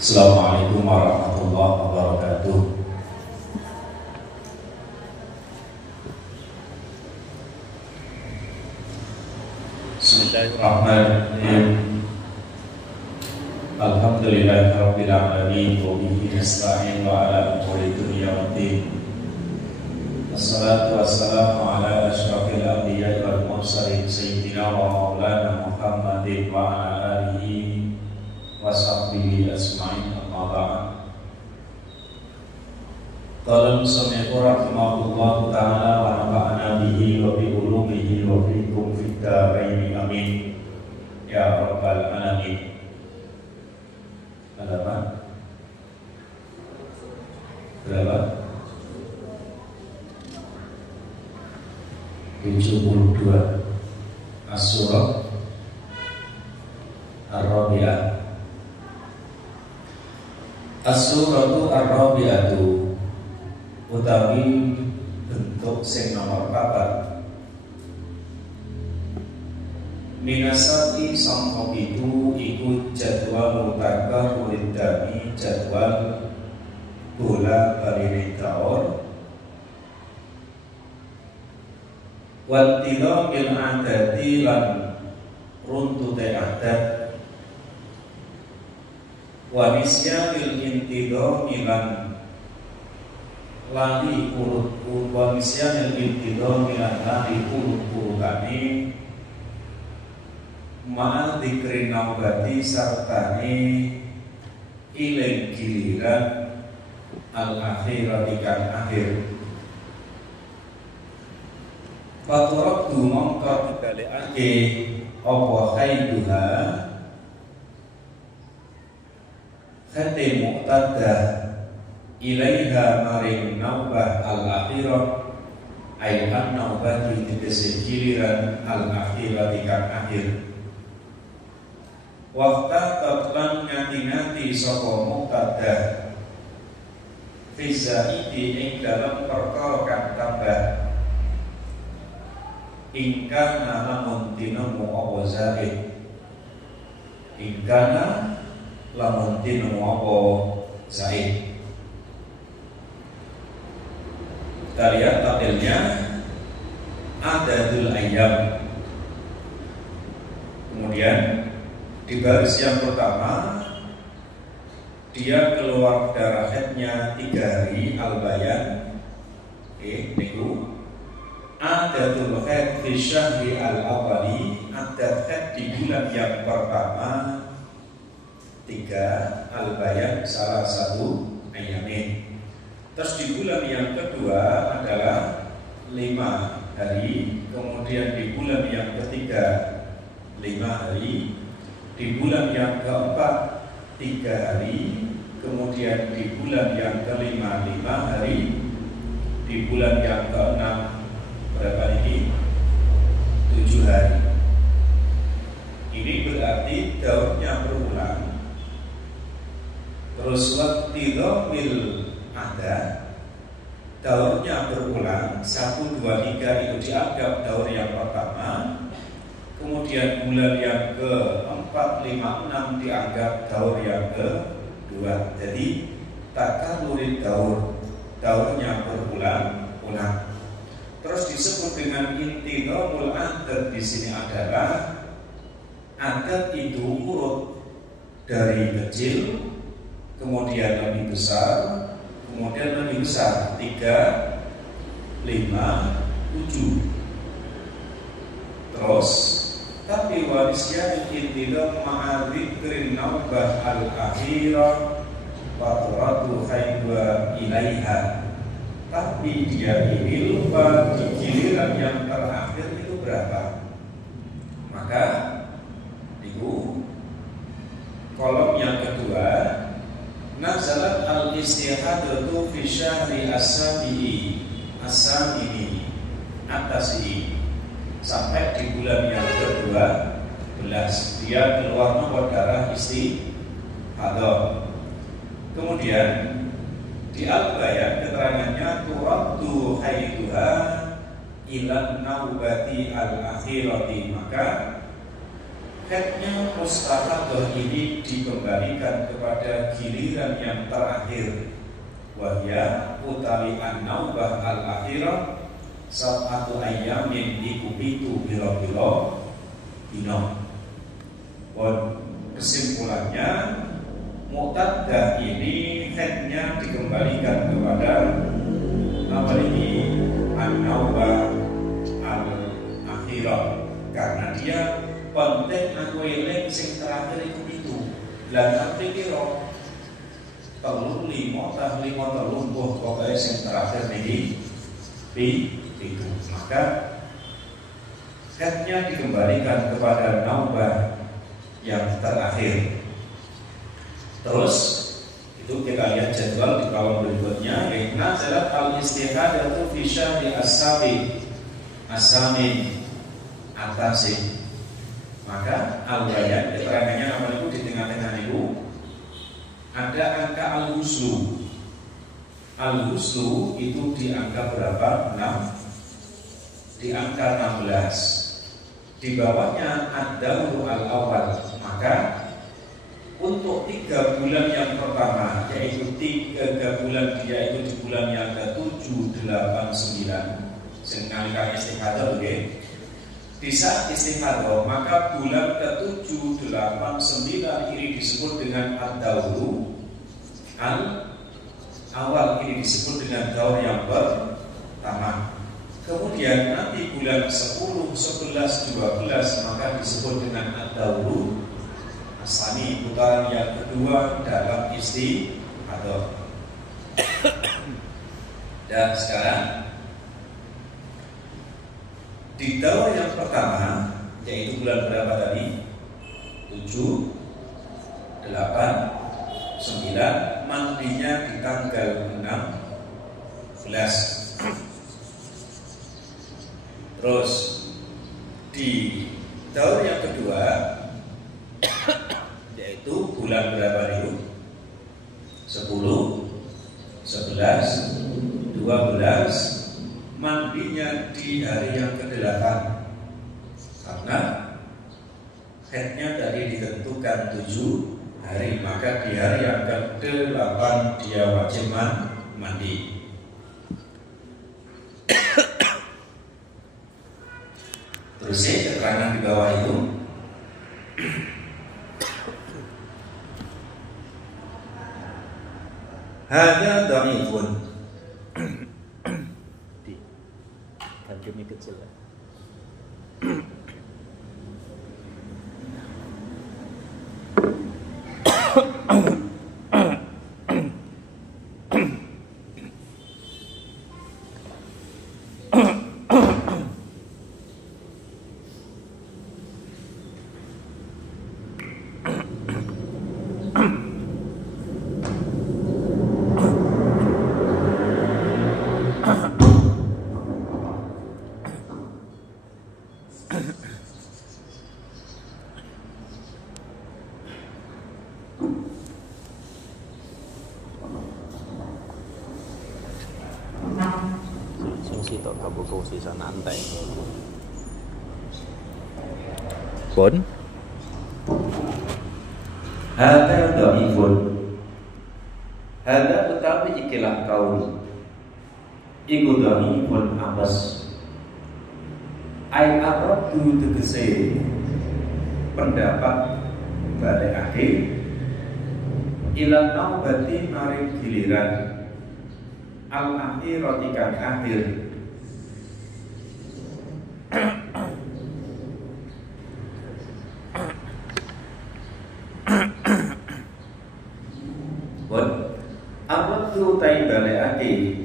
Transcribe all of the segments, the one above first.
Assalamualaikum warahmatullahi wabarakatuh. Bismillahirrahmanirrahim. Alhamdulillahirabbil alamin wa bihi nasta'in wa ala umuri dunya waddin. Wassalatu wassalamu ala asyrafil anbiya'i wal mursalin sayyidina wa maulana Muhammadin wa ala alihi wa sahbihi asma'in, amma ba'd. Qala musannif rahimahullahu ta'ala wa nafa'ana bihi wa bi ulumihi wa fikum fid dharain amin ya rabbal alamin. Halaman berapa? 72. As-surah Ar-Rabi'ah. As-suratu Ar-Rabi'atu utawi bentuk sing nomor 4. Minasati sangka itu iku jadwal mutakar ulidami, jadwal bola bali taur watila bil adati lan runtute adat wa nisyanil intidho milan lali urut wa nisyanil intidho milan lali urut-urutane ma'a dzikri naubati sartane ilang giliran al-akhirati kan akhir. Faturabdu mongkot dibalekake apa khaiduha khate muqtadah ilaiha maring naubah al-akhirah ayat naubah tegese giliran al-akhirati kan akhir. Waktu tatlan ngati-ngati sapa muqtadah fi zaidi ing dalam perkara kang tambah ingkana lamun tinemu apa zaid ingkana lamun tinemu apa zaid. Kita lihat tabelnya adadul ayyam. Kemudian di baris yang pertama dia keluar darah haidnya 3 hari al-bayan. Niku adatul haid fi syahri al-awwali, adat haid di bulan yang pertama 3 al-bayan salah satu ayamin. Terus di bulan yang kedua adalah 5 hari, kemudian di bulan yang ketiga 5 hari, di bulan yang keempat 3 hari, kemudian di bulan yang kelima 5 hari, di bulan yang keenam berapa ini? 7 hari. Ini berarti daurnya berulang. Terus waktu mil ada daurnya berulang 1, 2, 3 itu dianggap daur yang pertama. Kemudian bulan yang ke-4, 5, 6 dianggap daur yang ke-2. Jadi takarrurid daurnya berulang-ulang. Terus disebut dengan intidhamul adat di sini adalah adat itu urut dari kecil, kemudian lebih besar, kemudian lebih besar 3, 5, 7. Terus tapi warisyan intidham ma'a dzikrin naubah al-akhirah wa turadu haidwa ilaiha. Tapi dia ini lupa di giliran yang terakhir itu berapa. Maka itu kolom yang kedua nazalat al-istihadatu fi syahri as-sabi'i atasi sampai di bulan yang ke-12 dia keluar nomor darah istihadah. Kemudian di al-bayan keterangannya turaddu haiduha ila naubati al-akhirati, maka Headnya mustahadah ini dikembalikan kepada giliran yang terakhir, wahya utawi an-naubah al-akhirah sab'atu ayyamin iku pitu pira-pira dina. Kesimpulannya, mu'taddah ini headnya dikembalikan kepada apa ini an-naubah al-akhirah, karena dia penting aku eling sing terakhir itu lan tapi kira telu lima telu pokoknya sing terakhir niki itu. Maka headnya dikembalikan kepada naubah yang terakhir. Terus itu kita lihat jadwal di kolom berikutnya, yaitu nazalat al-istihadatu fi syahri as-samin atasi. Maka al-bayat keterangannya apa itu di tengah-tengah itu ada angka al-huslu. Al-huslu itu di angka berapa? 6. Di angka 16. Di bawahnya ad-dawru al-awal. Maka untuk 3 bulan yang pertama, yaitu 3 bulan dia itu di bulan yang ke-7, 8, 9. Sekali-kali istihadah, oke? Di saat istihadah, maka bulan ke-7, 8, 9 ini disebut dengan ad-dawru al-awal. Ini disebut dengan daur yang pertama. Kemudian nanti bulan 10, 11, 12 maka disebut dengan ad-dawru as-sani, putaran yang kedua dalam istihadah. Dan sekarang di daur yang pertama, yaitu bulan berapa tadi? 7, 8, 9, mandinya di tanggal 16. Terus di daur yang kedua, yaitu bulan berapa itu? 10, 11, 12, mandinya di hari yang ke-8, karena headnya tadi ditentukan 7 hari, maka di hari yang ke-8 dia wajib mandi. Terus keterangan di bawah itu hada dhaifun. Demi kecil ya. Sitok kabuko sisa nantai. Pun hada dhaifun. Hada utawi ikilah kaum iku dhaifun abas. Ai aradu tegese pendapat balik akhir ila naubati maring giliran al-akhirati kan akhir. Aradu tai baleake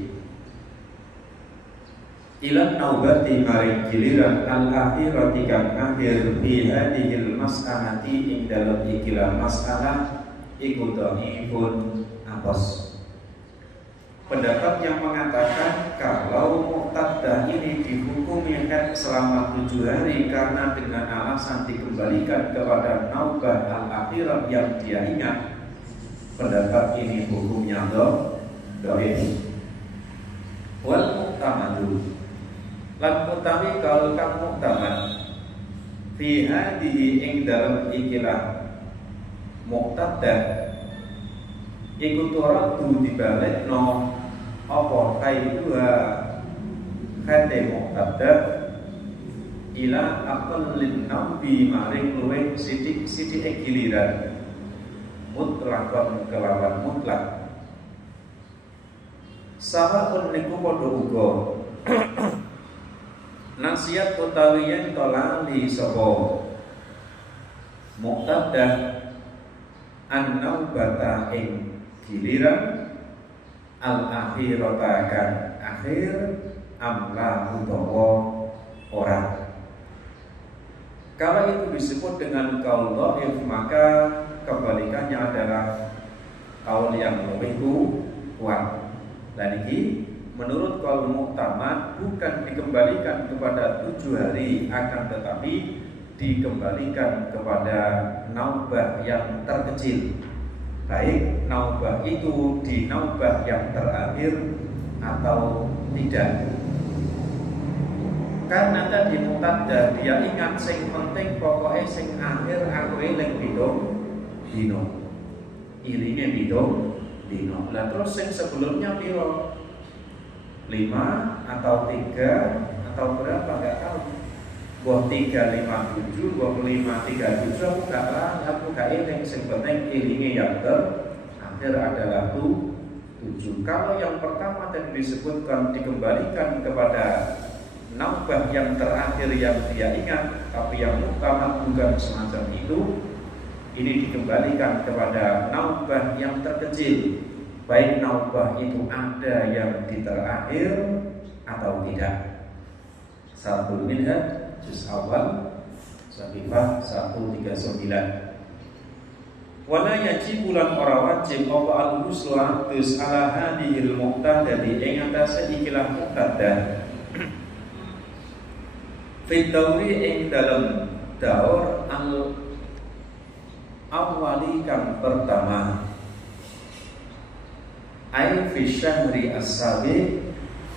ila naubati maring giliran al-akhirati kan akhir fi hadhil mas'alati ing dalam ikilah mas'alah iku dhaifun abas. Pendapat yang mengatakan kalau muqtaddah ini dihukumi selama 7 hari karena dengan alasan dikembalikan kepada naubah al-akhirah yang dia ingat, pendapat ini hukumnya dhaif. Wal muqtamadu lan mutami kalau kan muqtamad fi hadhihi ing dalam ikilah muqtadah iku turadu dibalekno apa kaiduha khate muqtadah ila aqallin nabi maring luwih sithik giliran mutlakon kelawan mutlak sawaun niku padha uga nasihat utawi yen to lali sapa muqtadah an-naubata ing giliran al-akhirata kan akhir amla utawa orang. Kalau itu disebut dengan kaul dhaif, maka kebalikannya adalah kaul yang lebih kuat. Dan ini menurut kaul mu'tamad bukan dikembalikan kepada 7 hari, akan tetapi dikembalikan kepada naubah yang terkecil. Baik naubah itu di naubah yang terakhir atau tidak. Karena tadi muqtadah dia ingat sing penting pokoknya sing akhir aku eling dino. Ilinge dino. Lah terus sing sebelumnya piro? 5 atau 3 atau berapa enggak tahu. Buah 357, buah 537 aku gak eling, sing penting ilinge yang terakhir adalah 7. Kalau yang pertama tadi disebutkan dikembalikan kepada naubah yang terakhir yang dia ingat, tapi yang utama bukan semacam itu. Ini dikembalikan kepada naubah yang terkecil, baik naubah itu ada yang di terakhir atau tidak. Satu minhaj juz awal Sahifah 139. Wala yajib ulan ora wajib apa al-ghuslu atus ala hadhil muqtadah ing atase ikilah muqtadah fi dauri ing dalam daur al awali kang pertama ay fi syahri as-sabi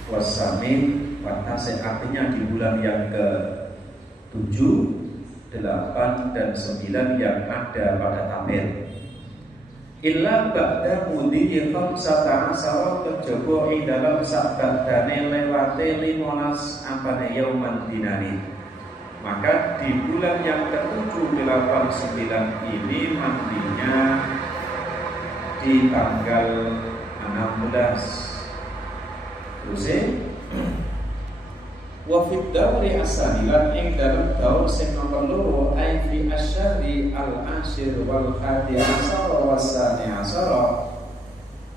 was-samin watase artinya di bulan yang ke-7, 8 dan 9 yang ada pada Tamir. Illa ba'da mudhi khamsata asara kejaba ing dalam sabdane lewate 15 apane yauman dinani. Maka di bulan yang ke-7, 8, 9 ini mandinya di tanggal 16. Terus wa fi dawri asanilan ing dalam daur sing nomor 2 ai fi asyari al-ashir wal hadi asar wa sani asar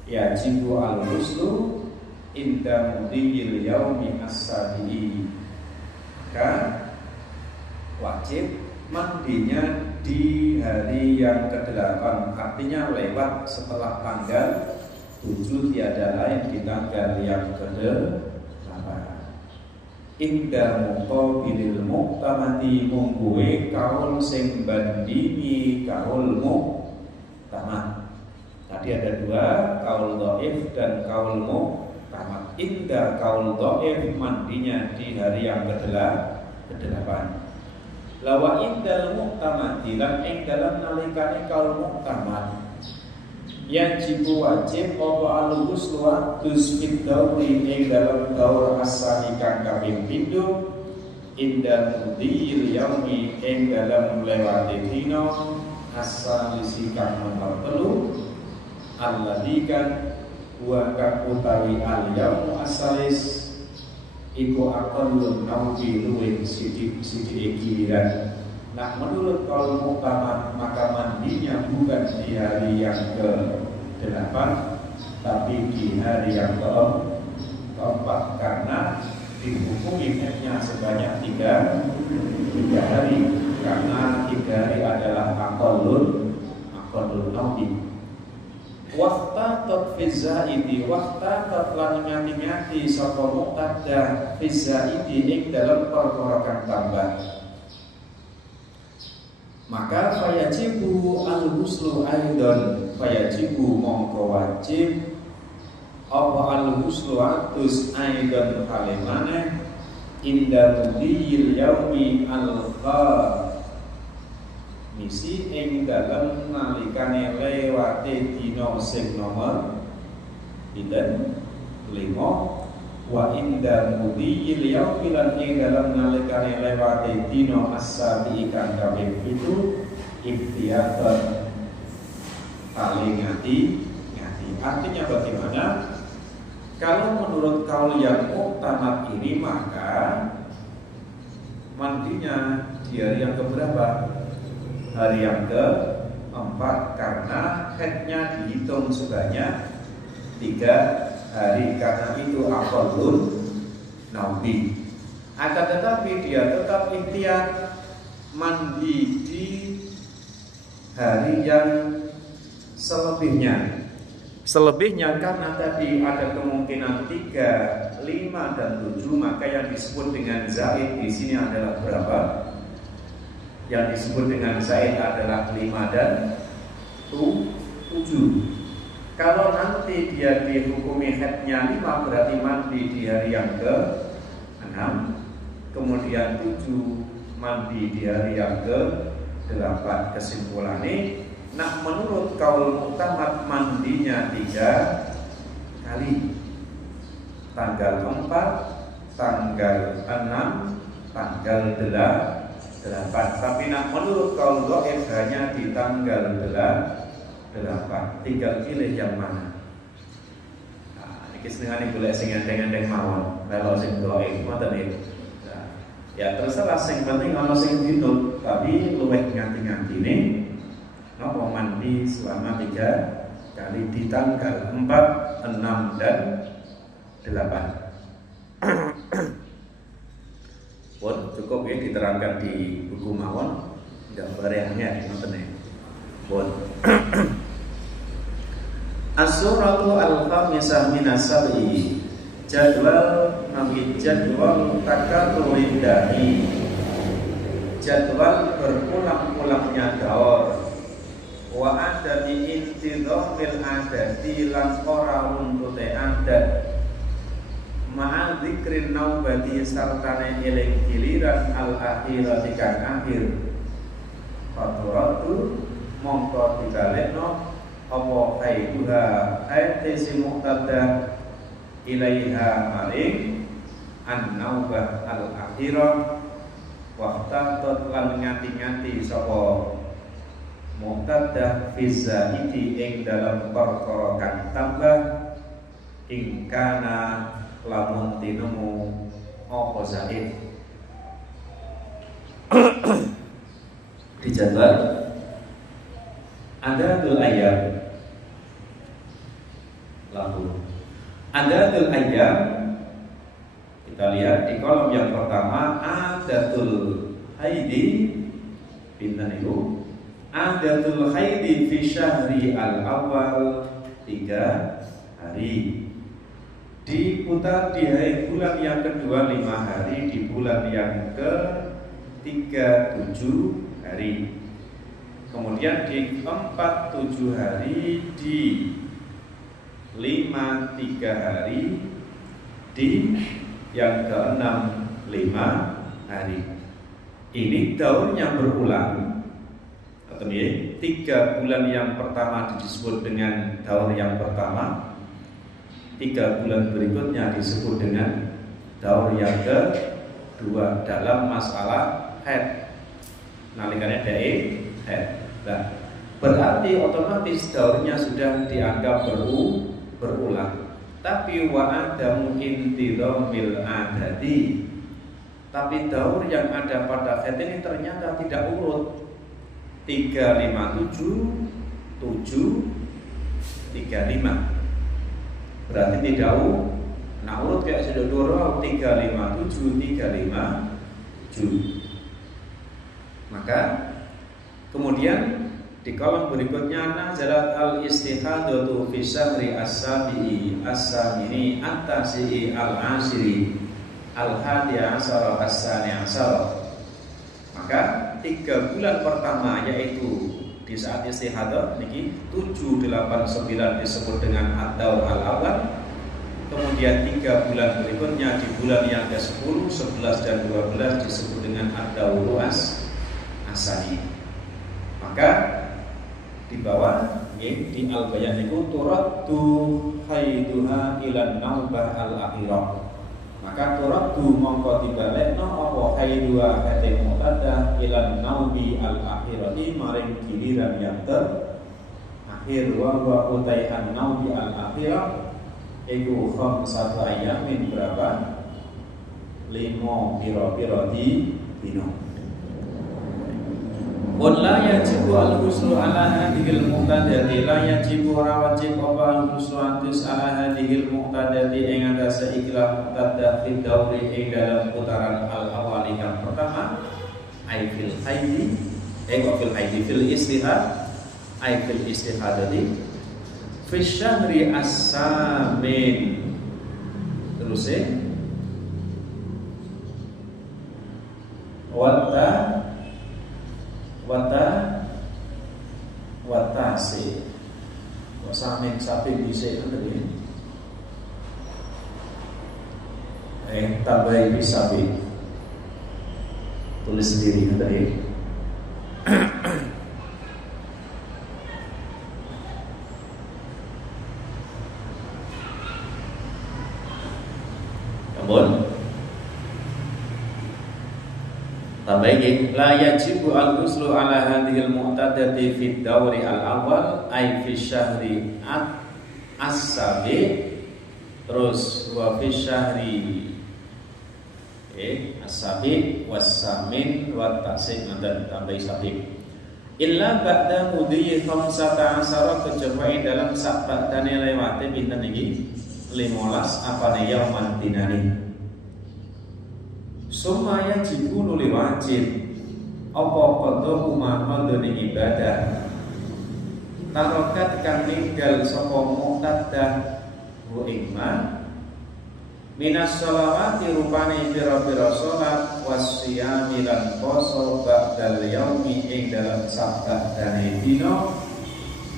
yajibu al-ghuslu inda mudhil yaumi as-sabi. Kan wajib mandinya di hari yang ke-8, artinya lewat setelah tanggal 7 tiada lain di tanggal yang ke-8. Inda muqabilil muqtamati mungguwe kaul sing bandingi kaul muqtamad. Tadi ada 2, kaul dhaif dan kaul muqtamad. Inda kaul dhaif mandinya di hari yang ke-8. Lawa indal muqtamadi lan ing dalam nalikane kaul muqtamad yajibu wajib apa al-ghuslu atus fit dauri ing dalam daur asani kang kaping 7 inda mudhil yaumi ing dalam lewate dina as-salisi kang nomor 3 alladzi kan wa kang utawi al-yaum as-salis iku aqallun naubi luwih sithik giliran. Nah, menurut kaul muqtamad maka mandinya bukan di hari yang ke-8 tapi di hari yang ke-4 karena dihukumi haidnya sebanyak 3 hari karena 3 hari adalah aqallun naudi. Waqta fi zaidi waqta lan ngati-ngati sapa muqtadah fi zaidi ing dalam perkara kang tambah. Maka fayajibu al-ghuslu aidan fayajibu mongko wajib apa al-ghuslu atus aidan kalimane inda mudhil yaumi al-kha misi ing dalem nalikane lewate dina sing nomor pinten 5 wa inda mudhiyil yaumi lan ing dalem nalikane lewate dina as-sabi kang kaping 7 ibtiatan paling ngati. Artinya bagaimana? Kalau menurut kaul yang muktamad ini, maka mandinya di hari yang keberapa? Hari yang keempat, karena haidnya dihitung sebanyak 3 hari. Karena itu aqallun naumi. Akan tetapi dia tetap ikhtiar mandi di hari yang selebihnya. Selebihnya karena tadi ada kemungkinan 3, 5 dan 7, maka yang disebut dengan zaid di sini adalah berapa? Yang disebut dengan zaid adalah 5 dan 7. Kalau nanti dia dihukumi haidnya 5, berarti mandi di hari yang ke-6, kemudian 7 mandi di hari yang ke-8. Kesimpulannya, nah menurut kaul muktamad mandinya 3 kali, tanggal 4, tanggal 6, tanggal 8. Tapi nah menurut kaul dhaif hanya di tanggal 8. Tinggal pilih yang mana. Nah, iki senengane golek sing endeng-endeng mawon, kalau sing dhaif ngoten iki. Nah, ya terserah, sing penting ana sing ditut, tapi luwih nganti-ngantine nopo mandi selama 3 kali di tanggal 4, 6 dan 8. Pun cukup ya diterangkan di buku mawon, gambarnya ngoten ya. Pun As-suratu al-khamisah minas sab'i, jadwal takarurid dahi, jadwal berulang-ulangnya daur. Wa adati intidhamil adati lan ora runtute adat, ma'a dzikrin naubati sartane eling giliran al-akhirati kang akhir. Faturatu mongko dibalekno apa haiduha ayat si muqtada ilaiha maring an-naubah al-akhirah waqtatot lan ngati-ngati sapa muqtada fi zaidi ing dalam perkara kang tambah ing kana lamun tinemu apa zaid. Dijadwal adatul ayyam, lalu adatul ayyam kita lihat di kolom yang pertama adatul haidi pinten itu adatul haidi fi syahri al-awwal 3 hari, diputar di hari bulan yang kedua 5 hari, di bulan yang ketiga 7 hari, kemudian di 4 7 hari, di 5 3 hari, di yang ke-6 5 hari. Ini daurnya berulang. Atau ya, 3 bulan yang pertama disebut dengan daur yang pertama, 3 bulan berikutnya disebut dengan daur yang kedua dalam masalah haid. Nalikannya haid. Nah, berarti otomatis daurnya sudah dianggap berulang. Tapi wa adamu intidhamil adati, tapi daur yang ada pada haid ini ternyata tidak urut 3 5 7 7 3 5. Berarti tidak urut kayak sudah dua 3 5 7 3 5 7. Maka kemudian di kolom berikutnya nazalat al-istihadatu fi syahri as-sabi'i as-samini at-tasi'i al-ashiri al-hadi asara as-sani asara. Maka 3 bulan pertama yaitu di saat istihadah niki 7 8 9 disebut dengan ad-daur al-awwal. Kemudian 3 bulan berikutnya di bulan yang ke-10, 11 dan 12 disebut dengan ad-daur as-sani. Maka di bawah di al-bayan itu turaddu haiduha ilan naubah al-akhirah. Maka turaddu mongko dibalekno apa haiduha hate muqaddah ilan naubi al-akhirati maring giliran yang terakhir wa utai an-naubi al-akhirah iku khamsatu ayamin berapa? 5 pira-pira dino. Wala yajibu al-huslu ala hadhil muqtadati la yajibu ora wajib apa al-huslu atus ala hadhil muqtadati ing atase ikhlas muqtaddah fi dauri ing dalam putaran al-awali yang pertama ai fil haidi fil haidi fil istihad ai fil istihadati fi syahri as-samin terus watasi wasamin sapi bisa tadi tambahin bisa tulis sendiri tadi namun tambahin la yajibu al-ghuslu ala hadhil mu'tadati fi dawri al-awwal ay fi syahri as-sabi terus wa fi syahri as-sabi was-samin wa ta'sin dan tambah sabi illa ba'da mudhi 15 kecuali dalam sak ba'dane lewate pinten iki 15 apane yauman dinani. Sumaya jibu nuli wajib apa qadha umadane ibadah tarokat kang ninggal sapa muqtaddah wa iman minas sholawati rupane pira-pira salat wasyami lan poso ba'dal yaumi ing dalam sabdane dina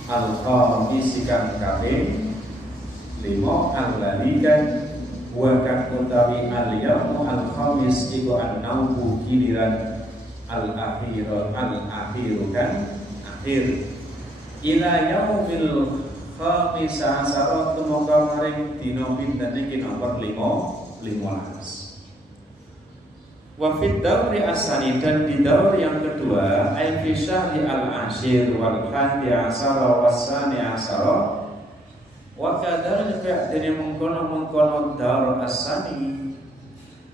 al-khamis kang kaping 5 al-lalikan wa kan utawi al-yawmu al-khamis iku an-naubu giliran al-akhiru kan akhir ila yaumil khamis asara temoga maring dina pinten iki nomor 15 wa fid dauri as-sani dan di daur yang kedua ay fi syahri al-ashir wal hadi asara was-sani asara wa kadar dene mengkono daur as-sani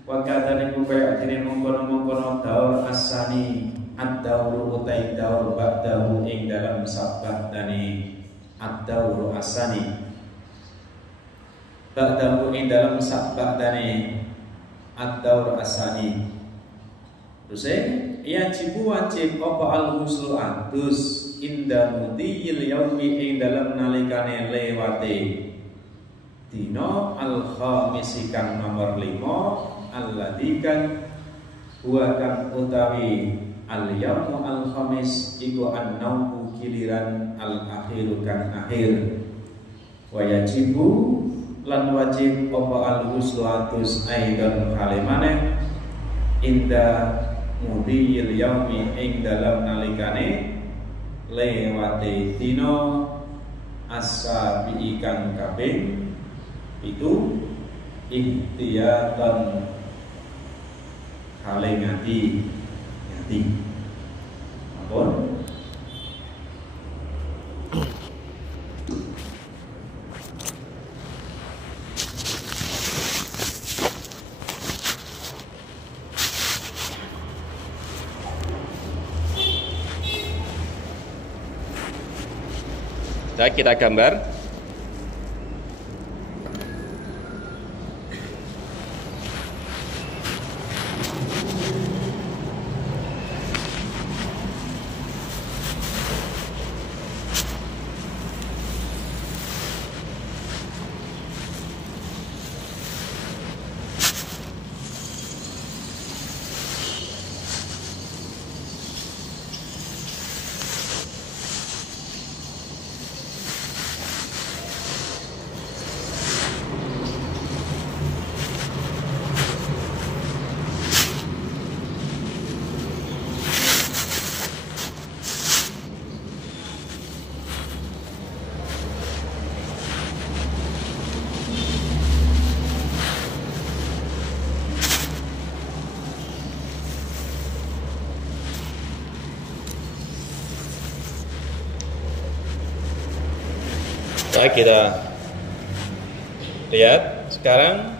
wa kadar dene mengkono daur as-sani ad-daur utai daur ba'dahu ing dalam sabah dani ad-daur as-sani ba'dahu ing dalam sabah dani ad-daur as-sani terus yajibu wajib apa al-huslu adus inda mudiyil yaumi ing dalam nalikane lewate dina al-khamis kang nomor 5 alladzi kan huwa kang utawi al-yaumu al-khamis iku an-naumu giliran al-akhiru kang akhir wa yajibu lan wajib apa al-huslu atus aidan kalimane inda mudiyil yaumi ing dalam nalikane lewate dino as-sabi kang kaping itu ihtiyatan kale ngati ampun kita gambar. Baik, kita lihat sekarang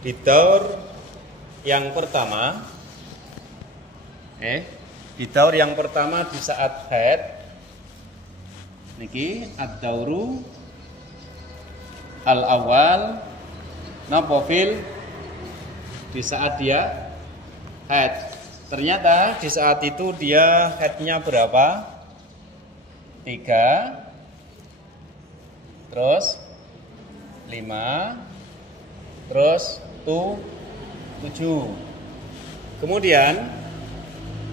di daur yang pertama. Di daur yang pertama di saat haid niki ad-dauru al-awal napa fil di saat dia haid. Ternyata di saat itu dia haidnya berapa? 3, terus 5, terus 7. Kemudian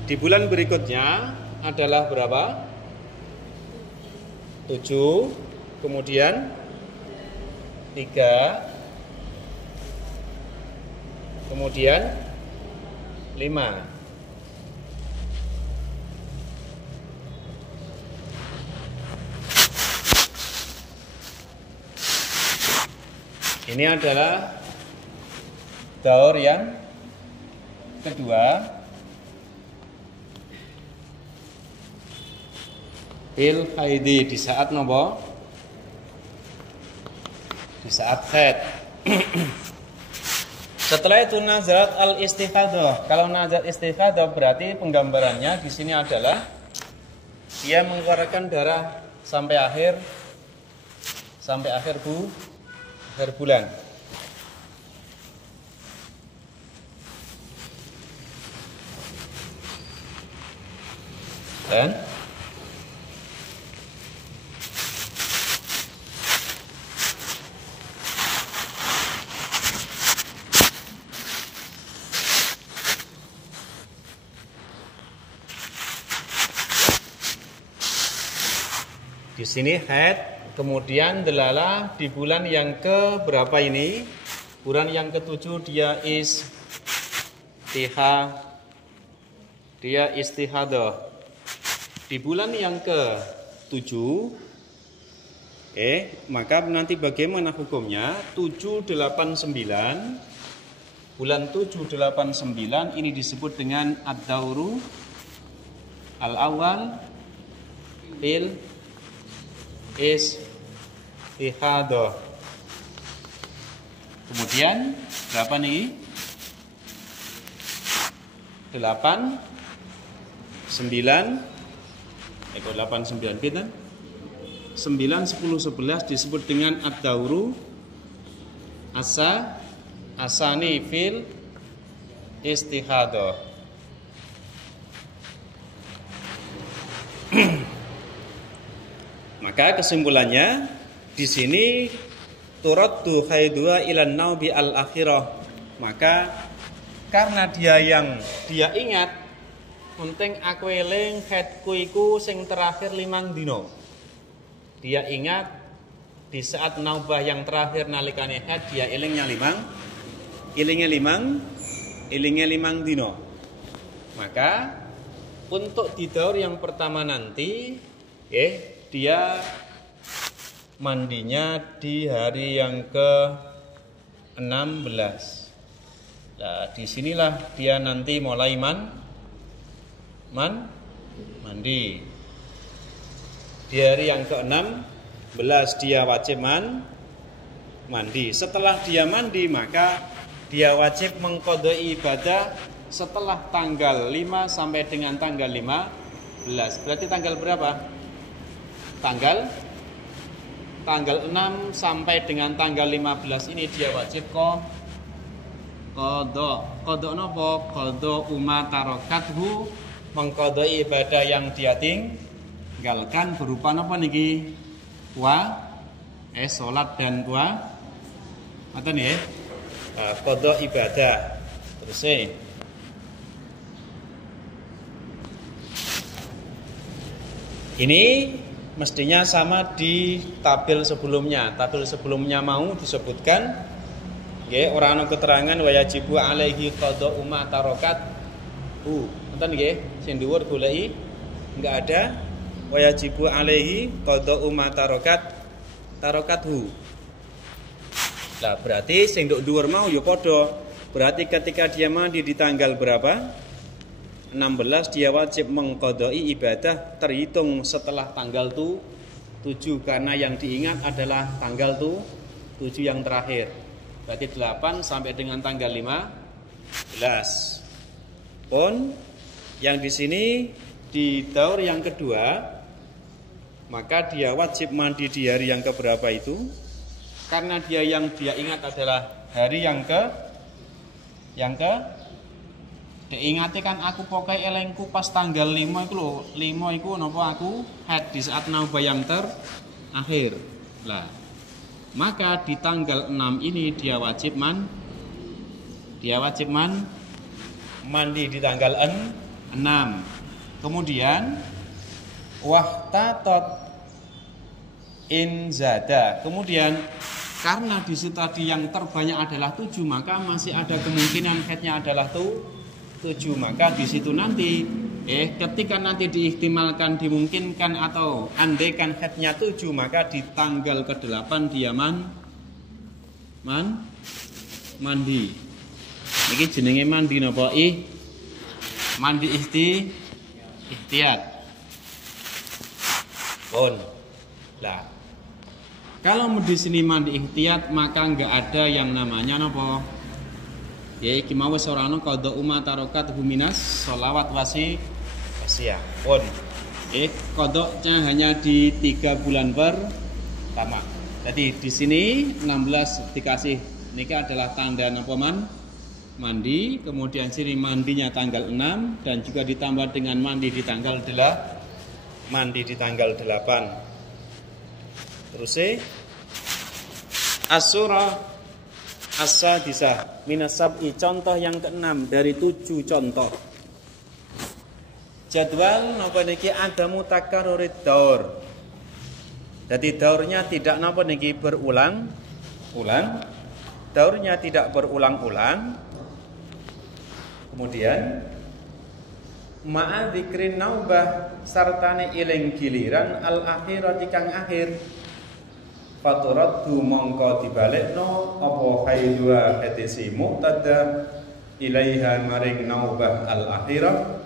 di bulan berikutnya adalah berapa? 7, kemudian 3, kemudian 5. Ini adalah daur yang kedua, fil haidi di saat nopo? Di saat haid. Setelah itu nazarat al-istifadhah. Kalau nazarat istifadhah berarti penggambarannya di sini adalah dia mengeluarkan darah sampai akhir bulan. Dan di sini haid. Kemudian delalah di bulan yang ke berapa ini? Bulan yang ke-7 dia istihadah. Di bulan yang ke-7 maka nanti bagaimana hukumnya? 789. Bulan 789 ini disebut dengan ad-dauru al-awal fil istihadah. Kemudian berapa nih? 8, 9, 8, 9 kita 9, 10, 11 disebut dengan ad-dauru asani fil istihadah. Maka kesimpulannya di sini turaddu haidua ilan naubi al-akhirah. Maka karena dia ingat penting aku eling haidku iku sing terakhir 5 dino. Dia ingat di saat naubah yang terakhir nalikane haid dia elingnya 5 dino. Maka untuk di daur yang pertama nanti dia mandinya di hari yang ke-16. Nah, disinilah dia nanti mulai mandi. Di hari yang ke-16 dia wajib mandi. Setelah dia mandi maka dia wajib mengqadai ibadah setelah tanggal 5 sampai dengan tanggal 15. Berarti tanggal berapa? Tanggal 6 sampai dengan tanggal 15 ini dia wajib qadha napa? Qadha umma tarakathu, mengqadai ibadah yang dia tinggalkan berupa napa niki? Salat dan ngoten nggih. Qadha ibadah. Terus ini mestinya sama di tabel sebelumnya. Tabel sebelumnya mau disebutkan ora ana keterangan wajibu alaihi qadha umma tarakat. Ngoten nggih, sing dhuwur goleki enggak ada wajibu alaihi qadha umma tarakathu. Lah berarti sing nduk dhuwur mau ya padha. Berarti ketika dia mandi di tanggal berapa? 16 dia wajib mengqadai ibadah terhitung setelah tanggal 17. 7 karena yang diingat adalah tanggal 7 yang terakhir. Berarti 8 sampai dengan tanggal 15. Pun yang di sini di daur yang kedua, maka dia wajib mandi di hari yang keberapa itu? Karena dia ingat adalah hari yang ke diingati kan aku pokai elengku pas tanggal 5 itu lho. 5 itu napa aku haid di saat naubah yang terakhir. Lah, maka di tanggal 6 ini dia wajib mandi di tanggal 6. Kemudian wahtatot inzada. Kemudian karena di situ tadi yang terbanyak adalah 7, maka masih ada kemungkinan haidnya adalah 7. Maka di situ nanti ketika nanti diihtimalkan, dimungkinkan atau andaikan haidnya 7, maka di tanggal ke-8 dia mandi. Niki jenenge mandi napa? Mandi ihtiyat. Pun. Lah, kalau di sini mandi ihtiyat, maka enggak ada yang namanya napa? Ya iki mau wis ora ana qada umatarokat huminas sholawat wasiyah. Pun. Qadanya hanya di 3 bulan pertama. Jadi di sini 16 dikasih niki adalah tanda napa mandi, kemudian sini mandinya tanggal 6 dan juga ditambah dengan mandi di tanggal 8. Terus as-surah as-sadisah minasab'i, contoh yang ke-6 dari 7 contoh. Jadwal napa niki adamu takarrurid daur. Jadi daurnya tidak napa niki berulang-ulang. Daurnya tidak berulang-ulang. Kemudian ma'a dzikrin naubah sartane iling giliran al-akhirati kang akhir. Faturaddu mongko dibalekno apa haidua hadisi muqtada ilaiha maring naubah al-akhirah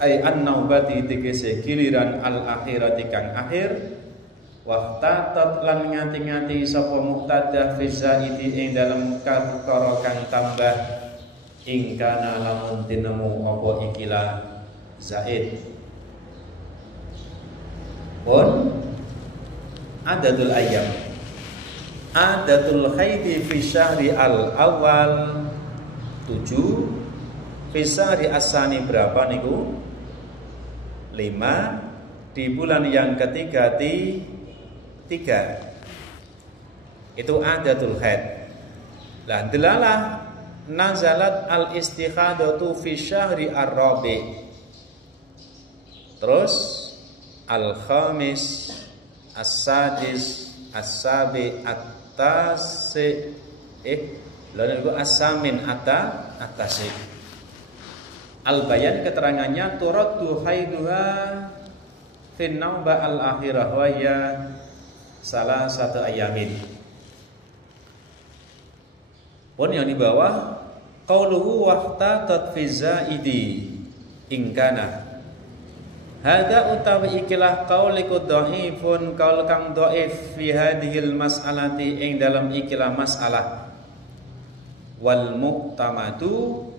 ay an-naubati tegese giliran al-akhirati kang akhir. Wahtatat lan ngati-ngati sapa muqtada fi zaidi ing dalem perkara kang tambah ing kana lamun tinemu apa ikilah zaid. Pun adatul ayyam, adatul haidi fi syahri al-awwal 7, fi syahri as-sani berapa niku 5, di bulan yang ketiga 3. Itu adatul haid. Lah delalah nazalat al-istikhadatu fi syahri ar-rabi. Terus al-khamis, as-sadis, as-sabi, at-tasi, lalu itu as-samin, at-tasi. Al-bayan keterangannya turaddu haiduha fin naubah al-akhirah wa ya salah satu ayamin. Pun yang di bawah qauluhu wahtatat fi zaidi ingkana. Hada utawi ikilah qaul iku dhaifun, qaul kang dhaif fi hadhil mas'alati ing dalam ikilah masalah. Wal muqtamadu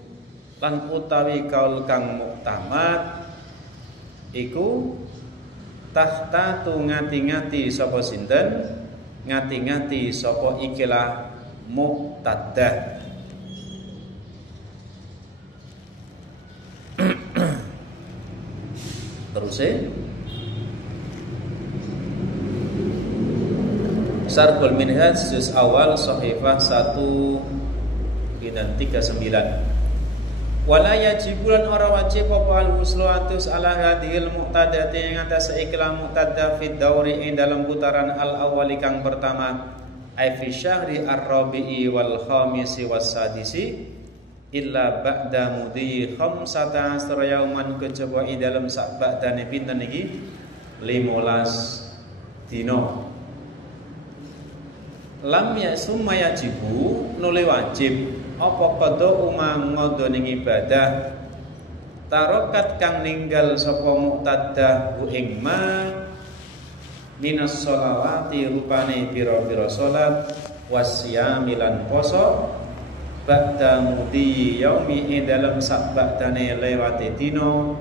lan utawi qaul kang muqtamad iku tahtatu ngati-ngati sapa sinten, ngati-ngati sapa ikilah muqtadah. Terus Sarhul Minhaj juz awal sahifah 1 dan 39. Wala yajibulan ora wajib apa al-huslu atus ala hadhil muqtadati ing atas ikhlas muqtadah fi dauri ing dalam putaran al-awwali kang pertama ai fi syahri ar-rabi'i wal khamisi was sadisi illa ba'da mudhi khamsata asra yauman kejaba ing dalam sak ba'dane pinten iki 15 dina. Lam ya summa yajibu nule wajib apa qada umang ngodone ibadah tarokat kang ninggal sapa muqtadah ing ma minas sholawati rupane pira-pira salat wasyamilan poso ba'da mudi yaumi ing dalem sabbadane lewate dina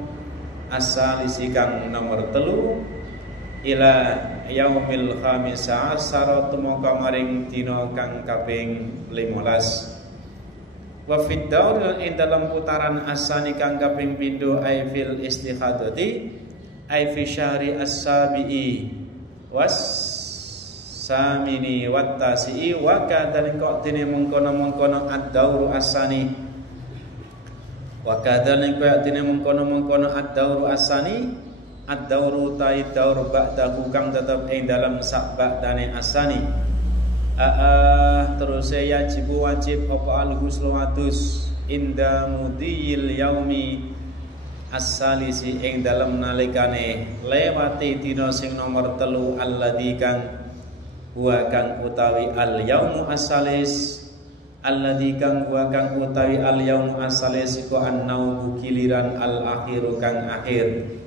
asalisi kang nomor 3 ila yaumil khamisa asyara tumeka maring dina kang kaping 15 wa fid daur ing dalem putaran asani kang kaping pindho ai fil istikhadati ai fi syahri as-sabi'i was samini wattasi'i wa kadhalika kok dene mengkono-mengkono ad-dauru asani wa kadhalika dene mengkono-mengkono ad-dauru asani ad-dauru tai daur ba'dahu kang tetep ing dalam sabbadane asani terus wajib apa al-ghuslu adus inda mudiyil yaumi as-salisi ing dalam nalikane lewati dina sing nomor 3 alladzi kang wa kang utawi al-yaumu as-salis alladzi kang wa kang utawi al-yaumu as-salis iku an-naubu giliran al-akhiru kang akhir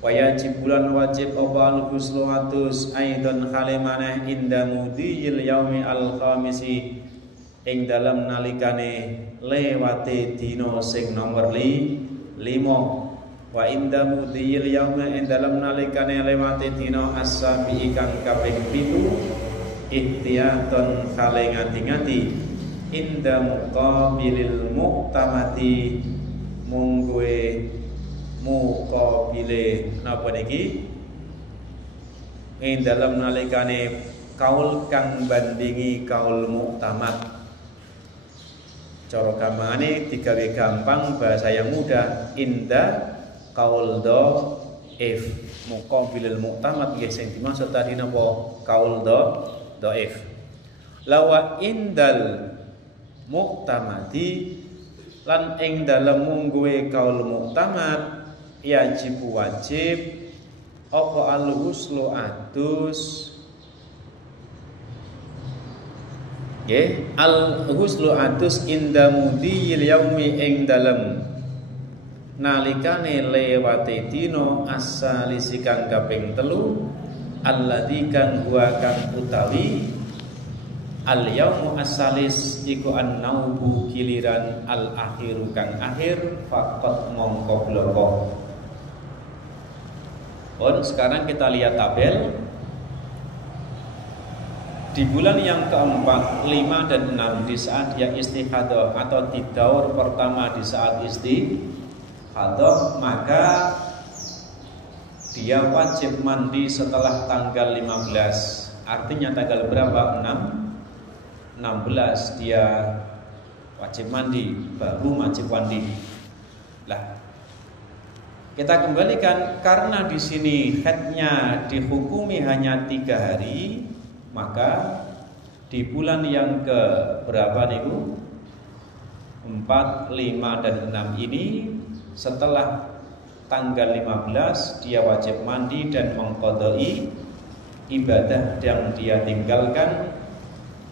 wajib bulan wajib apa al-ghuslu atus aidan khalimana inda mudiyil yaumi al-khamisi ing dalam nalikane lewati dina sing nomor 5 wa inda mudiyil yaumi ing dalam nalikane lewati dina as-sabi kang kaping 7 ihtiyatun khale ngati-ngati inda muqabilil muqtamati mungguwe muqabile napa niki ing dalam nalikane kaul kang bandingi kaul muktamad. Cara gampangane digawe gampang bahasa yang mudah inda kaul dhaif muqabilul muktamad nggih sing dimaksud tadi napa kaul dhaif lawa indal muktamadi lan ing dalem mungguhe kaul muktamad wajib apa al-ghuslu adus nggih al-ghuslu adus inda mudiyil yaumi ing dalem nalikane lewate dina as-salisi kang kaping 3 alladzi kang huwa kang utawi al-yaumu as-salis iku an-naubu giliran al-akhiru kang akhir faqat mongko bloko. Sekarang kita lihat tabel. Di bulan yang keempat, 5 dan 6 di saat dia istikhadah atau di daur pertama di saat istikhadah, maka dia wajib mandi setelah tanggal 15. Artinya tanggal berapa? 16 dia wajib mandi, baru wajib mandi. Lah, kita kembalikan karena di sini haidnya dihukumi hanya 3 hari. Maka di bulan yang ke berapa niku 4, 5 dan 6 ini setelah tanggal 15 dia wajib mandi dan mengqadai ibadah yang dia tinggalkan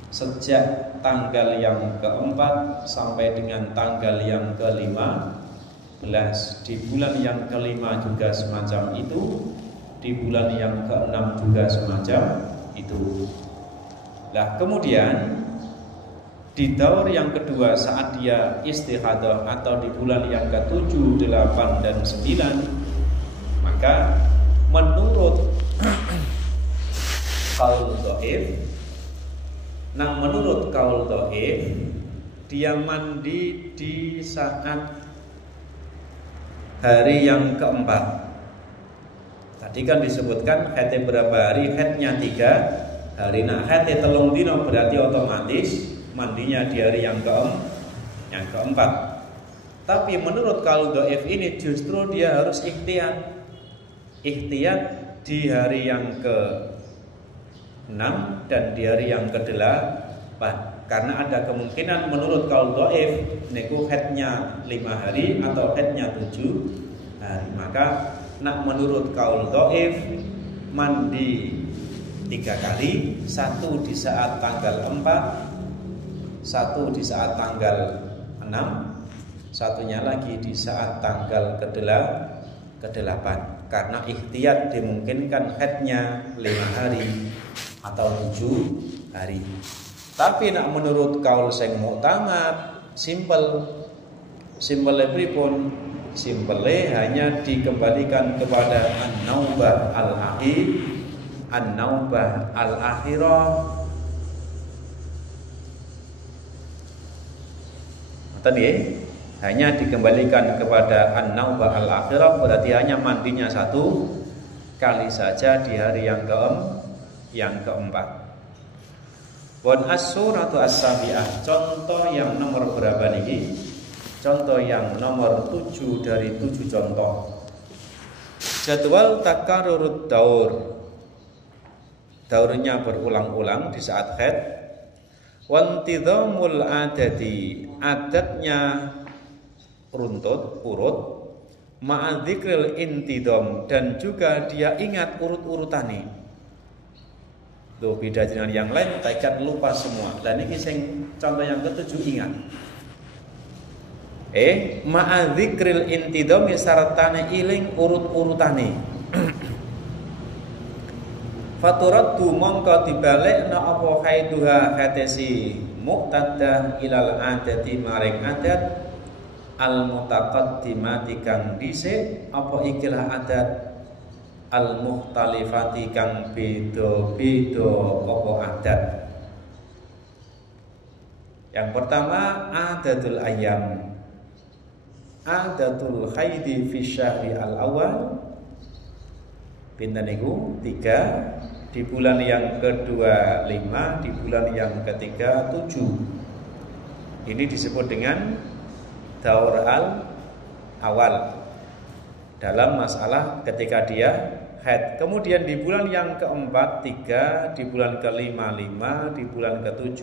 sejak tanggal yang keempat sampai dengan tanggal yang ke-15. Di bulan yang ke-5 juga semacam itu, di bulan yang ke-6 juga semacam itu. Nah, kemudian di daur yang kedua saat dia istikhadah atau di bulan yang ke-7, 8 dan 9, maka menurut qaul dhaif, menurut qaul dhaif dia mandi di saat hari yang keempat. Tadi kan disebutkan haidnya berapa hari? Haidnya 3 hari. Nah, haidnya 3 dina berarti otomatis mandinya di hari yang keempat. Tapi menurut qaul dhaif ini justru dia harus ihtiyat di hari yang ke-6 dan di hari yang ke-8. Karena ada kemungkinan menurut qaul dhaif niku haidnya 5 hari atau haidnya 7 hari. Maka menurut qaul dhaif mandi 3 kali, 1 di saat tanggal 4, 1 di saat tanggal 6, satunya lagi di saat tanggal ke-8. karena ikhtiyat dimungkinkan haidnya 5 hari atau 7 hari. Tapi nak menurut kaul sing muktamad simple pripun? Simple hanya dikembalikan kepada an-naubah al-akhir, an-naubah al-akhirah. Hanya dikembalikan kepada an-naubah al-akhirah, berarti hanya mandinya 1 kali saja di hari yang keempat. Wan as-suratu as-sabi'ah, contoh yang nomor berapa niki? Contoh yang nomor 7 dari 7 contoh. Jadwal takarrurud daur. Daurnya berulang-ulang di saat haid. Wantidhamul adati, adatnya urut, ma'adzikril intidham, dan juga dia ingat urut-urutane. Tuh beda dengan yang lain, takat lupa semua. Dan ini sing contoh yang ke-7 ingat. Ma'adzikril intidham sartane iling urut-urutane. Faturaddu mongko dibalekna apa khaiduha khatesi muqtaddah ilal adati maring adat al mutaqaddimati kang dhisik apa ikilah adat al mukhtalifati kang beda-beda apa adat. Yang pertama adatul ayam, adatul haidi fi syahri al awal. Pinten niku 3, di bulan yang kedua 5, di bulan yang ketiga 7. Ini disebut dengan daur al awal dalam masalah ketika dia haid. Kemudian di bulan yang keempat 3, di bulan kelima 5, di bulan ke-7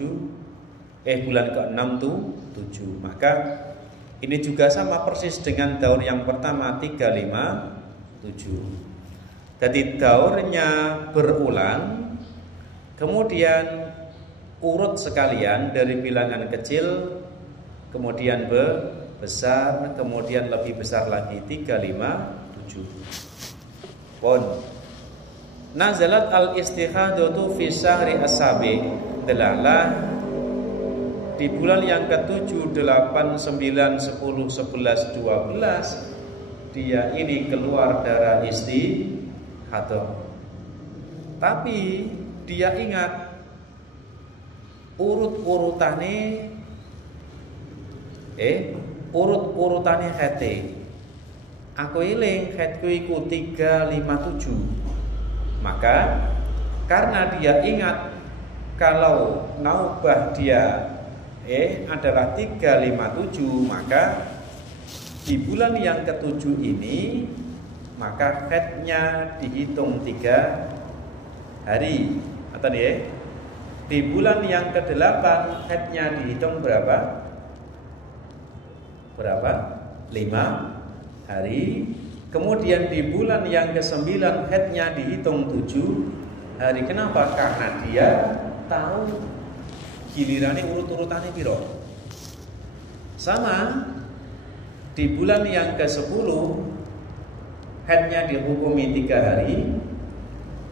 bulan ke-6 tuh 7. Maka ini juga sama persis dengan daur yang pertama 3, 5, 7. Jadi daurnya berulang, kemudian urut sekalian dari bilangan kecil, kemudian besar, kemudian lebih besar lagi 3, 5, 7. Pon. Nazalat al-istihadatu fi syahri as-sabi. Delalah di bulan yang ke-7, 8, 9, 10, 11, 12 dia ini keluar darah istihadah. Tapi dia ingat urut-urutane urut-urutane haite. Aku eling haitku iku 3, 5, 7. Maka karena dia ingat kalau naubah dia adalah 3, 5, 7, maka di bulan yang ke-7 ini maka haidnya dihitung 3 hari. Atau di bulan yang ke-8 haidnya dihitung berapa? 5 hari. Kemudian di bulan yang ke-9 haidnya dihitung 7 hari. Kenapa? Karena dia tahu gilirannya urut-urutannya piro. Sama di bulan yang ke-10 haidnya dihukumi 3 hari.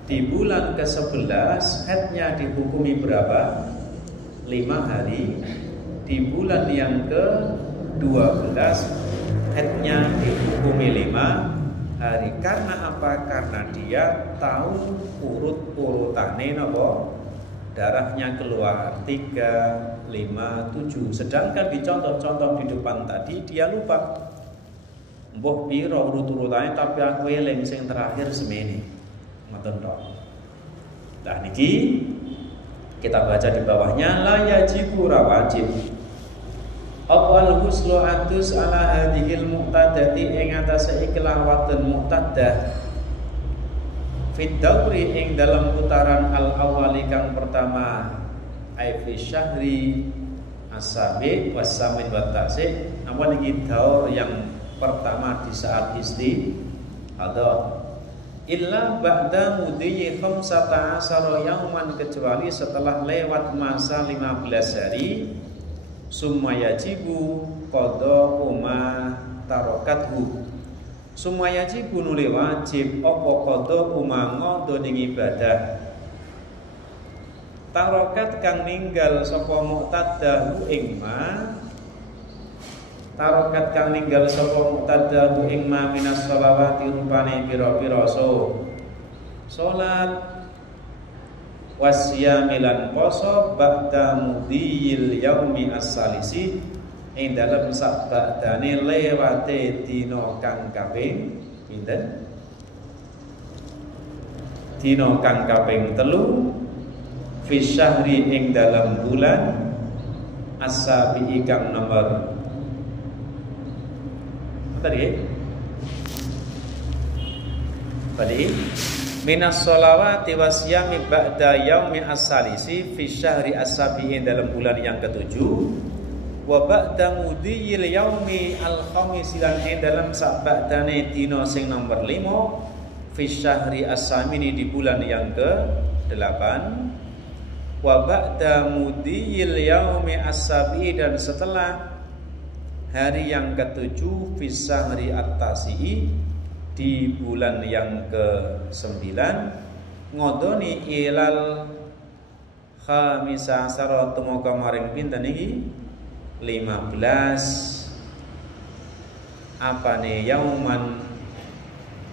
Di bulan ke-11 haidnya dihukumi berapa? 5 hari. Di bulan yang ke-12 haidnya dihukumi 5 hari. Karena apa? Karena dia tahu urut-urutane napa? Darahnya keluar 3, 5, 7. Sedangkan di contoh-contoh di depan tadi dia lupa. Mbah piro urut-urutane tapi aku eling sing terakhir semene. Ngoten tok. Lah niki kita baca di bawahnya la yajibu rawajib. Awal huslu adus ala hadhil muqtadati ing atase ikhlah watun muqtadah. Fit dauri ing dalam putaran al awali kang pertama ai fi syahri as-sabi was-samin wa tasik. Apa niki daur yang pertama di saat istihadah. Illa ba'da mudhiyi 15 yauman, kecuali setelah lewat masa 15 hari. Summa yajibu qada'u ma tarakathu. Sumaya jibun nuli wajib apa qada umangodo ning ibadah. Tarokat kang ninggal sapa muqtadahu ing ma. Tarokat kang ninggal sapa muqtadahu ing ma minas sholawati rupane pira-pira salat wasyamilan poso ba'da mudiyil yaumi as-salisi ing dalem sabadane lewate dina kang kaping pinten? Dina kang kaping 3 fi syahri ing dalam bulan as-sabi'i kang nomor tadi minas sholawati wasyami ba'da yaumi as-salisi fi syahri as-sabi'i dalam bulan yang ketujuh wa ba'da mudiyil yaumi al-khamis lan ing dalam sabadane dina sing nomor 5 fi syahri as-samini di bulan yang ke-8 wa ba'da mudiyil yaumi as-sabi'i dan setelah hari yang ke-7 fi syahri at-tasi'i di bulan yang ke-9 ngodoni ilal khamisa asara tumeka maring pinten iki 15 apane yauman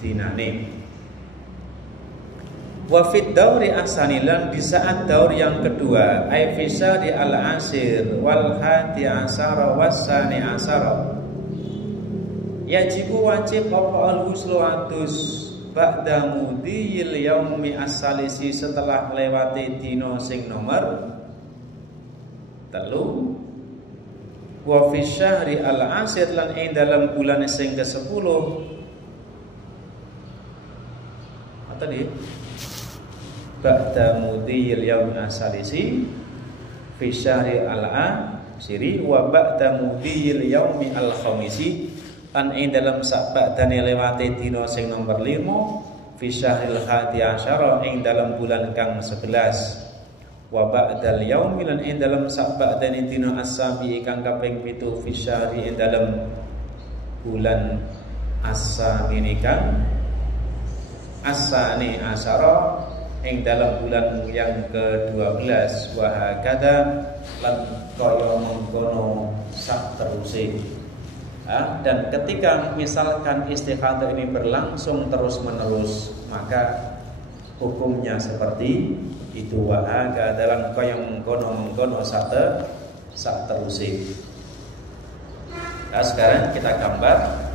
dinane. Wa fid dauri asanilan di saat daur yang kedua ai fi syahri al-ashir wal hadi asara wasani asara yajibu wajib apa al-ghuslu adus ba'da mudiyil yaumi as-salisi setelah lewati dina sing nomor 3 wa fi syahri al-ashir lan ing dalam bulan sing ke-10 tadi ba'da mudiyil yaumi as-salisi fi syahri al-ashiri wa ba'da mudiyil yaumi al-khamisi an ing dalam sabadane lewate dina sing nomor 5 fi syahril hadi asyara ing dalam bulan kang 11 wa ba'dal yaumi lan ing dalam sabadane dina as-sabi kang kaping 7 fi syahri ing dalam bulan as-samini kang as-sani asyara ing dalam bulan yang ke-12 wa hakada lan kaya mengkono sak teruse. Dan ketika misalkan istikhadah ini berlangsung terus menerus maka hukumnya seperti itu wa hakada lan kaya mengkono sak teruse. Nah, sekarang kita gambar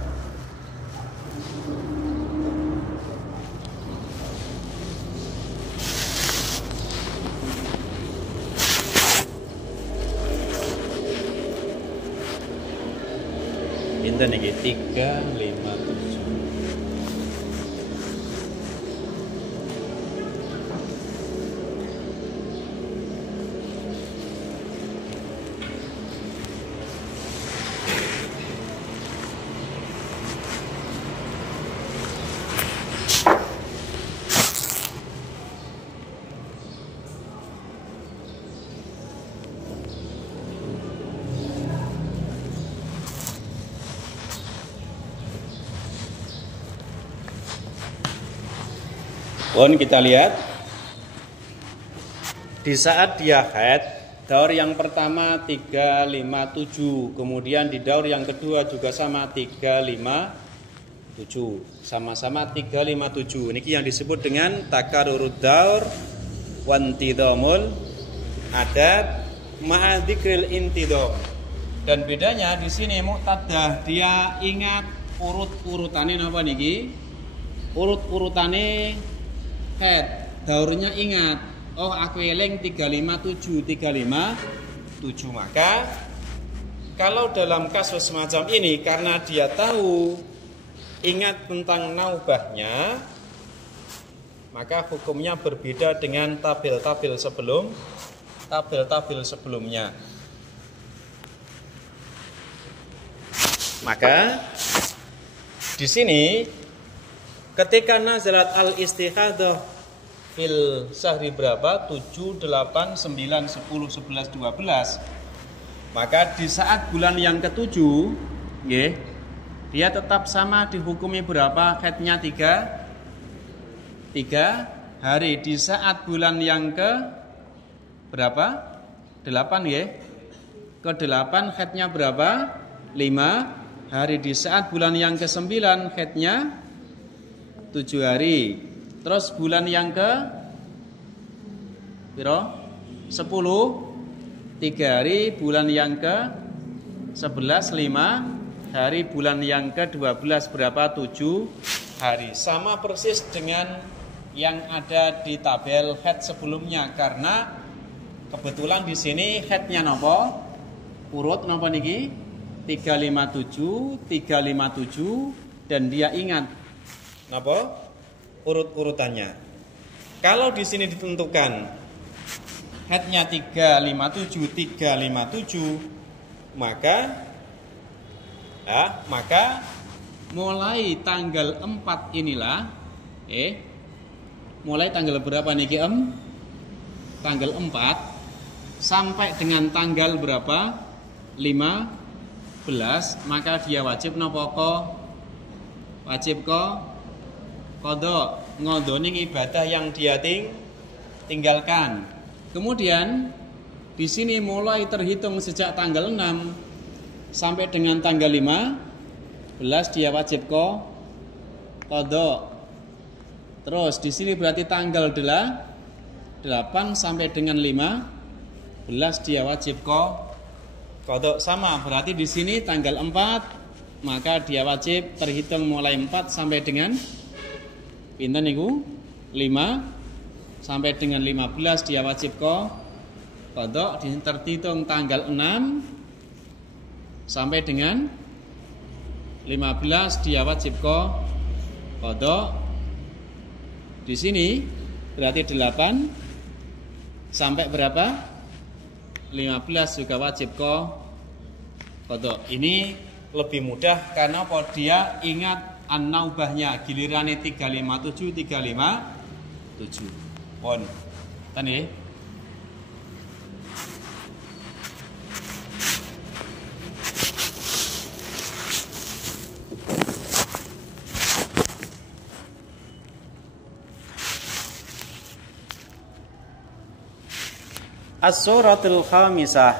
pinten iki 3, 5, 7. Pun kita lihat di saat dia haid, daur yang pertama 3, 5, 7, kemudian di daur yang kedua juga sama 3, 5, 7, sama-sama 3, 5, 7. Ini yang disebut dengan takarurud daur wantidhamul adat ma'adzikril intidham. Dan bedanya di sini muqtadah dia ingat urut-urutane napa niki? Urut-urutane head, daurnya ingat. Oh, aku eling 357 357. Maka kalau dalam kasus semacam ini karena dia tahu ingat tentang naubahnya, maka hukumnya berbeda dengan tabel-tabel sebelumnya. Maka di sini ketika nazalat al-istikhadah fil syahri berapa? 7, 8, 9, 10, 11, 12. Maka di saat bulan yang ke-7, nggih, dia tetap sama dihukumi berapa? Haidnya 3 hari. Di saat bulan yang ke berapa? 8 ya. Ke-8 haidnya berapa? 5 hari. Di saat bulan yang ke-9 haidnya 7 hari. Terus bulan yang ke 10 3 hari. Bulan yang ke 11 5 hari. Bulan yang ke 12 berapa? 7 hari. Sama persis dengan yang ada di tabel haid sebelumnya, karena kebetulan di sini haidnya nopo? Urut nopo niki? 357 dan dia ingat nopo? Urut-urutannya. Kalau di sini ditentukan haidnya 357 maka mulai tanggal 4 inilah mulai tanggal berapa niki tanggal 4 sampai dengan tanggal berapa 15 maka dia wajib napa wajib qada ngodoni ibadah yang dia tinggalkan. Kemudian di sini mulai terhitung sejak tanggal 6 sampai dengan tanggal 15 dia wajib qada. Terus di sini berarti tanggal 8 sampai dengan 15 dia wajib qada. Sama berarti di sini tanggal 4 maka dia wajib terhitung mulai 4 sampai dengan pinten niku 5 sampai dengan 15 dia wajib qada. Terhitung tanggal 6 sampai dengan 15 dia wajib qada. Di sini berarti 8 sampai berapa? 15 juga wajib qada. Ini lebih mudah karena dia ingat an-naubahnya gilirannya 357 pon. Tadi As-suratul khamisah.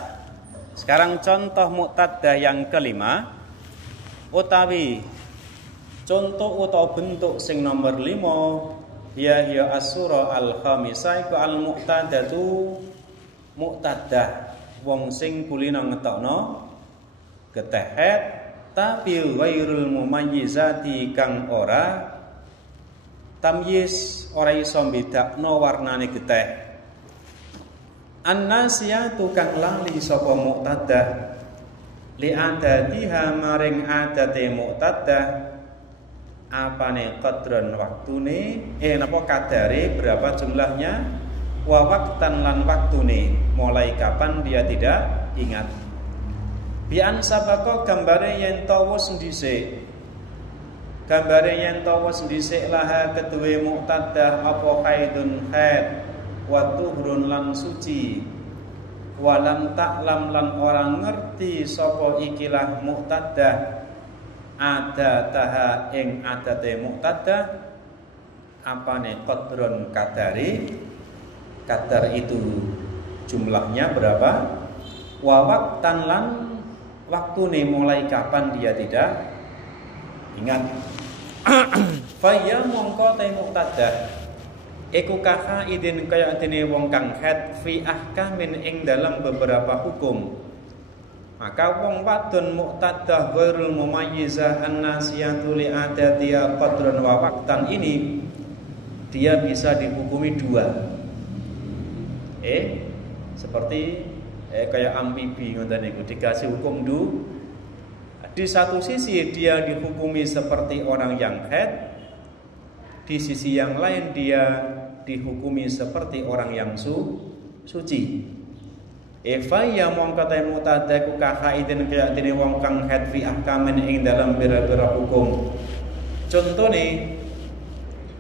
Sekarang contoh muqtaddah yang kelima, utawi contoh utawa bentuk sing nomor 5 ya as-surah al-khamisah iku al-muqtadatu muqtaddah wong sing kulina ngetokno getih haid tapi ghairul mumayyizati kang ora tamyiz ora iso bedakno warnane getih. An-nasiyatu kang lali sapa muqtaddah li adatiha maring adate muqtaddah apane qadron waktune napa kadare berapa jumlahnya wa waqtan lan waktune mulai kapan dia tidak ingat. Bi an sabaqo gambare yen tawa sendhisik gambare yen tawa sendhisik laha keduwe muqtaddah apa haidun haid wa tuhrun lan suci walam ta'lam lan orang ngerti sapa ikilah muqtaddah adataha ing adate muqtaddah apane qadron kadari kadar itu jumlahnya berapa wa waqtan lan waktune mulai kapan dia tidak ingat. Fa ya mongko ta muqtaddah iku idin kaya dene wong kang haid fi ahkamin ing dalam beberapa hukum. Maka wong wadon muqtaddah ghairul mumayyizah an-nasiyatu li adatiha qadran wa waqtan ini dia bisa dihukumi 2. Seperti kayak amfibi ngoten niku dikasih hukum di satu sisi dia dihukumi seperti orang yang haid, di sisi yang lain dia dihukumi seperti orang yang suci. Eva ya mongko ta muqtaddah ku kahaidin kaya dene wong kang haid fi ahkamin ing dalam pira-pira hukum. Contone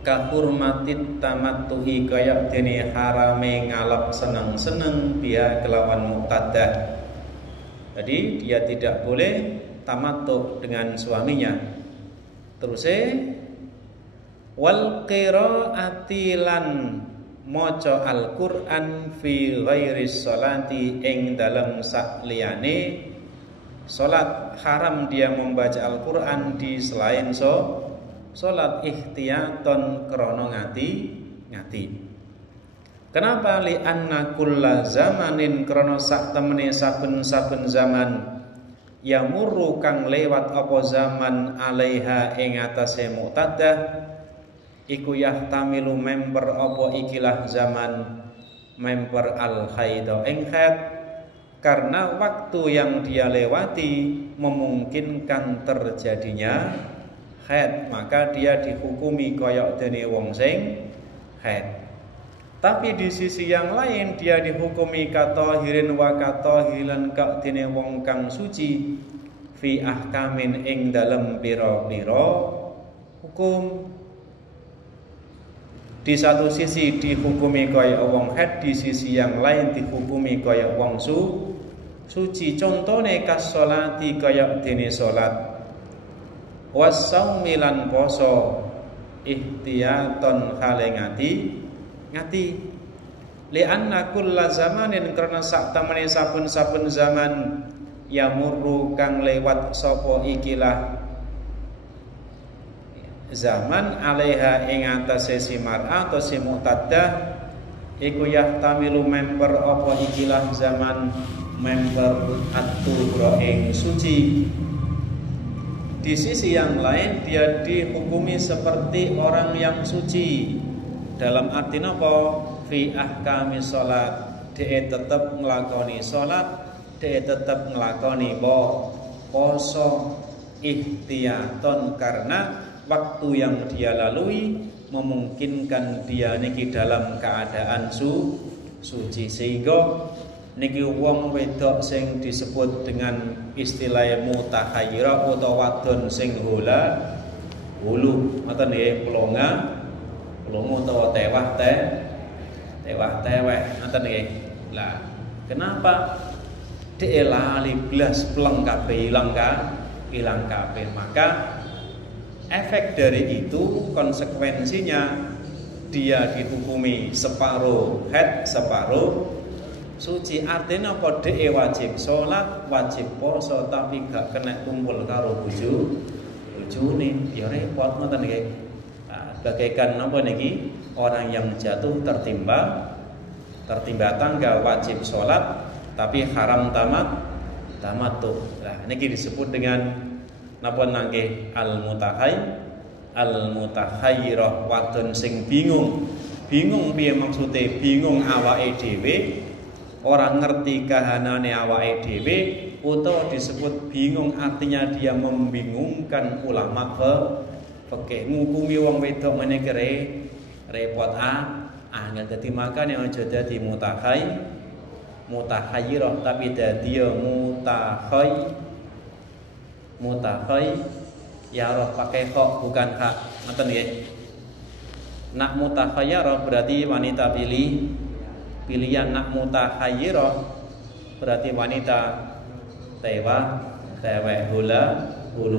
kahurmatit tamattuhi kaya dene harame ngalap seneng-seneng dia kelawan muqtaddah. Jadi dia tidak boleh tamattu dengan suaminya. Terus wal qiraati lan maca Al-Qur'an fi ghairi sholati ing dalem sakliyane salat. Haram dia membaca Al-Qur'an di selain salat ihtiyaton krana ngati. Kenapa? Li anna kulla zamanin krana sak temene saben-saben zaman yamurru kang lewat apa zaman alaiha ing atase muqtadah iku yahtamilu member apa ikilah zaman member al-haidha ing haid, karena waktu yang dia lewati memungkinkan terjadinya haid, maka dia dihukumi koyok dene wong sing haid. Tapi di sisi yang lain dia dihukumi katahirin wa katahilan kak dene wong kang suci fi ahkamin ing dalem pira-pira hukum. Di satu sisi dihukumi kaya wong haid, di sisi yang lain dihukumi kaya wong suci. Contone kas sholati kaya dene salat, wasaumi lan poso ihtiyaton hale ngati. Li anna kulla zamanin karena sak temene saben-saben zaman yamurru kang lewat sapa ikilah zaman alaiha ing atase si mar'a atau si muqtaddah iku yahtamilu member apa ikilah zaman member at-tuhra ing suci. Di sisi yang lain dia dihukumi seperti orang yang suci. Dalam arti apa? Fi ahkami sholat, dia tetap ngelakoni sholat, dia tetap ngelakoni poso ihtiyaton, karena waktu yang dia lalui memungkinkan dia niki dalam keadaan suci, sehingga niki wong wedok sing disebut dengan istilah mutahayyirah utawa wadon sing hulu ngoten nggih, pelongo utawa tewah ngoten nggih. Lah kenapa dhek lali blas pleng kabeh ilang kabeh? Maka efek dari itu, konsekuensinya dia dihukumi separuh haid, separuh suci. Artinya apa? Dhek wajib sholat, wajib poso, tapi gak kena kumpul karo bojone, ya repot ngoten nggih. Bagaikan apa niki? Orang yang jatuh tertimpa tangga, wajib sholat tapi haram tamattu. Nah niki disebut dengan napa nangge al-mutahayyirah, wadon sing bingung piye maksude, bingung awake dhewe, ora ngerti kahanane awake dhewe, utawa disebut bingung artinya dia membingungkan ulama fikih. Ngukumi wong wedok ngene iki repot angel. Dadi makane aja dadi mutahayyirah tapi dadi mutahayyirah pakai kok bukan hak, ngoten nggih. Nak mutahayyirah berarti wanita pilihan, nak mutahayyirah berarti wanita hula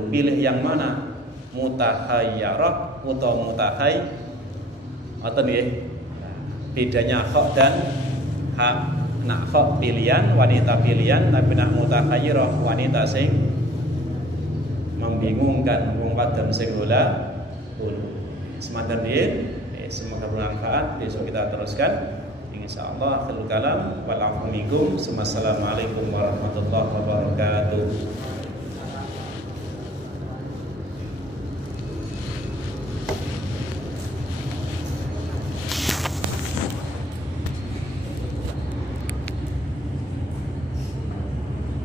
pilih yang mana, mutahayyirah atau ngoten nggih. Bedanya hak dan hak. Nak hak pilihan, wanita pilihan, tapi nak mutahayyirah wanita sing membingungkan, wong wadon sing hula. Semanten nggih. Semoga bermanfaat. Besok kita teruskan insyaallah. Akhirul kalam wal afwu minkum. Assalamualaikum warahmatullahi wabarakatuh.